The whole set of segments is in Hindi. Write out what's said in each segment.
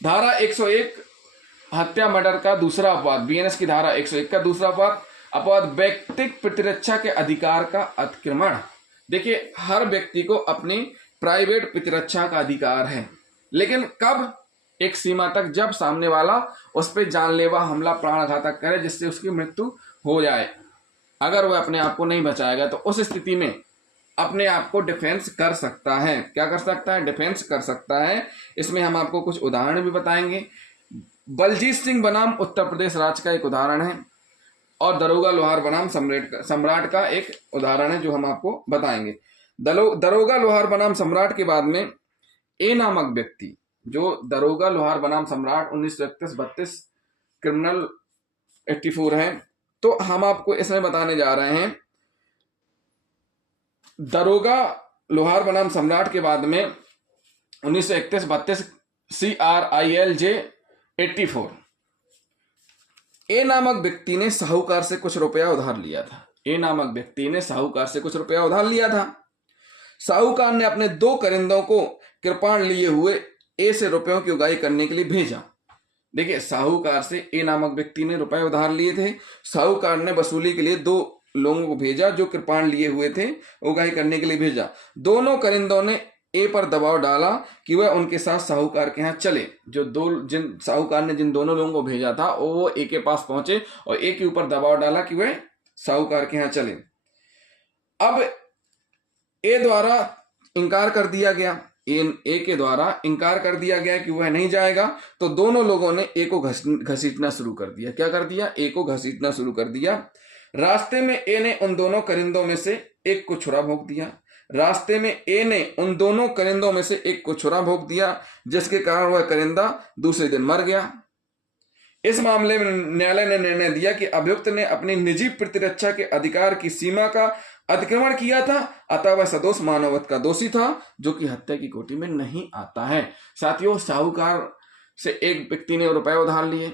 धारा 101 हत्या मर्डर का दूसरा अपवाद, बीएनएस की धारा 101 का दूसरा अपवाद व्यक्तिक प्रतिरक्षा के अधिकार का अतिक्रमण। देखिए, हर व्यक्ति को अपनी प्राइवेट प्रतिरक्षा का अधिकार है, लेकिन कब? एक सीमा तक, जब सामने वाला उस पर जानलेवा हमला प्राणघातक करे जिससे उसकी मृत्यु हो जाए। अगर वह अपने आप को नहीं बचाएगा तो उस स्थिति में अपने आप को डिफेंस कर सकता है। क्या कर सकता है? डिफेंस कर सकता है। इसमें हम आपको कुछ उदाहरण भी बताएंगे। बलजीत सिंह बनाम उत्तर प्रदेश राज्य का एक उदाहरण है, और दरोगा लोहार बनाम सम्राट का एक उदाहरण है जो हम आपको बताएंगे। दरोगा लोहार बनाम सम्राट के बाद में ए नामक व्यक्ति, जो दरोगा लोहार बनाम सम्राट 1931-32 क्रिमिनल 84 है, तो हम आपको इसमें बताने जा रहे हैं दरोगा लोहार बनाम सम्राट के बाद में 1931-32 CRILJ 84। ए नामक व्यक्ति ने साहूकार से कुछ रुपया उधार लिया था। ए नामक व्यक्ति ने साहूकार से कुछ रुपया उधार लिया था। साहूकार ने अपने 2 करिंदों को कृपाण लिए हुए ए से रुपयों की उगाही करने के लिए भेजा। देखिए, साहूकार से ए नामक व्यक्ति ने रुपए उधार लिए थे। साहूकार ने वसूली के लिए 2 लोगों को भेजा जो कृपाण लिए हुए थे, उगाही करने के लिए भेजा। दोनों करिंदों ने ए पर दबाव डाला कि वह उनके साथ साहूकार के यहाँ चले। जिन साहूकार ने जिन दोनों लोगों को भेजा था वो ए के पास पहुंचे और ए के ऊपर दबाव डाला कि वह साहूकार के यहाँ चले। अब ए द्वारा इनकार कर दिया गया, ए के द्वारा इनकार कर दिया गया कि वह नहीं जाएगा, तो दोनों लोगों ने ए को घसीटना शुरू कर दिया। क्या कर दिया? ए को घसीटना शुरू कर दिया। रास्ते में ए ने उन दोनों करिंदों में से एक को छुरा भोंक दिया। रास्ते में ए ने उन दोनों करिंदों में से एक को छुरा भोंक दिया, जिसके कारण वह करिंदा दूसरे दिन मर गया। इस मामले में न्यायालय ने निर्णय दिया कि अभियुक्त ने अपनी निजी प्रतिरक्षा के अधिकार की सीमा का अतिक्रमण किया था, अतः वह सदोष मानववध का दोषी था, जो कि हत्या की कोटि में नहीं आता है। साथियों, साहूकार से एक व्यक्ति ने रुपए उधार लिए।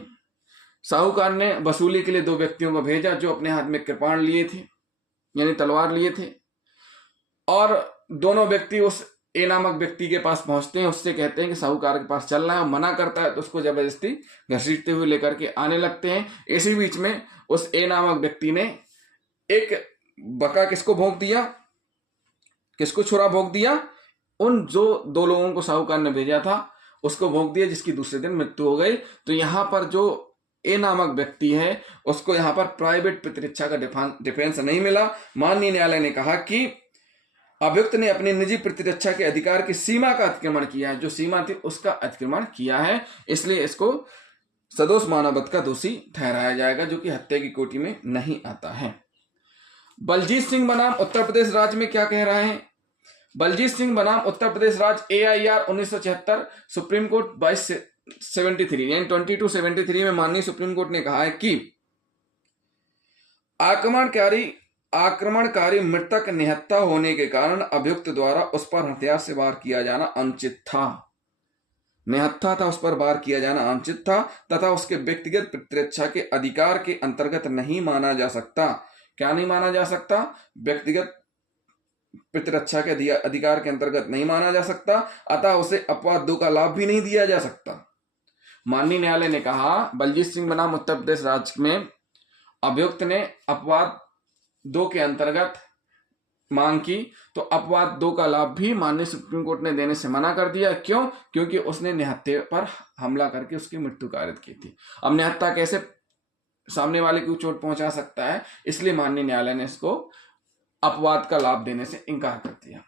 साहूकार ने वसूली के लिए 2 व्यक्तियों को भेजा जो अपने हाथ में कृपाण लिए थे, यानी तलवार लिए थे, और दोनों व्यक्ति उस ए नामक व्यक्ति के पास पहुंचते हैं, उससे कहते हैं कि साहूकार के पास चलना है, और मना करता है तो उसको जबरदस्ती घसीटते हुए लेकर के आने लगते हैं। इसी बीच में उस ए नामक व्यक्ति ने एक बका किसको भोंक दिया? किसको छुरा भोंक दिया? उन जो 2 लोगों को साहूकार ने भेजा था उसको भोंक दिया, जिसकी दूसरे दिन मृत्यु हो गई। तो यहां पर जो ए नामक व्यक्ति है उसको यहां पर प्राइवेट प्रतिरक्षा का डिफेंस नहीं मिला। माननीय न्यायालय ने कहा कि अभियुक्त ने अपनी निजी प्रतिरक्षा के अधिकार की सीमा का अतिक्रमण किया है, जो सीमा थी उसका अतिक्रमण किया है, इसलिए इसको सदोष मानववध का दोषी ठहराया जाएगा, जो कि हत्या की कोटि में नहीं आता है। बलजीत सिंह बनाम उत्तर प्रदेश राज्य में क्या कह रहे हैं? बलजीत सिंह बनाम उत्तर प्रदेश राज्य AIR 1976 सुप्रीम कोर्ट 2273 यानी 2273 में माननीय सुप्रीम कोर्ट ने कहा है कि आक्रमणकारी मृतक निहत्था होने के कारण अभियुक्त द्वारा उस पर हथियार से वार किया जाना अनुचित था। निहत्था था, उस पर वार किया जाना अनुचित था तथा उसके व्यक्तिगत प्रतिरक्षा के अधिकार के अंतर्गत नहीं माना जा सकता। क्या नहीं माना जा सकता? व्यक्तिगत प्रतिरक्षा के अधिकार के अंतर्गत नहीं माना जा सकता, अतः उसे अपवाद 2 का लाभ भी नहीं दिया जा सकता। माननीय न्यायालय ने कहा बलजीत सिंह बनाम उत्तर प्रदेश राज्य में अभियुक्त ने अपवाद 2 के अंतर्गत मांग की, तो अपवाद 2 का लाभ भी माननीय सुप्रीम कोर्ट ने देने से मना कर दिया। क्यों? क्योंकि उसने निहत्थे पर हमला करके उसकी मृत्यु कारित की थी। अब निहत्था कैसे सामने वाले को चोट पहुंचा सकता है, इसलिए माननीय न्यायालय ने इसको अपवाद का लाभ देने से इनकार कर दिया।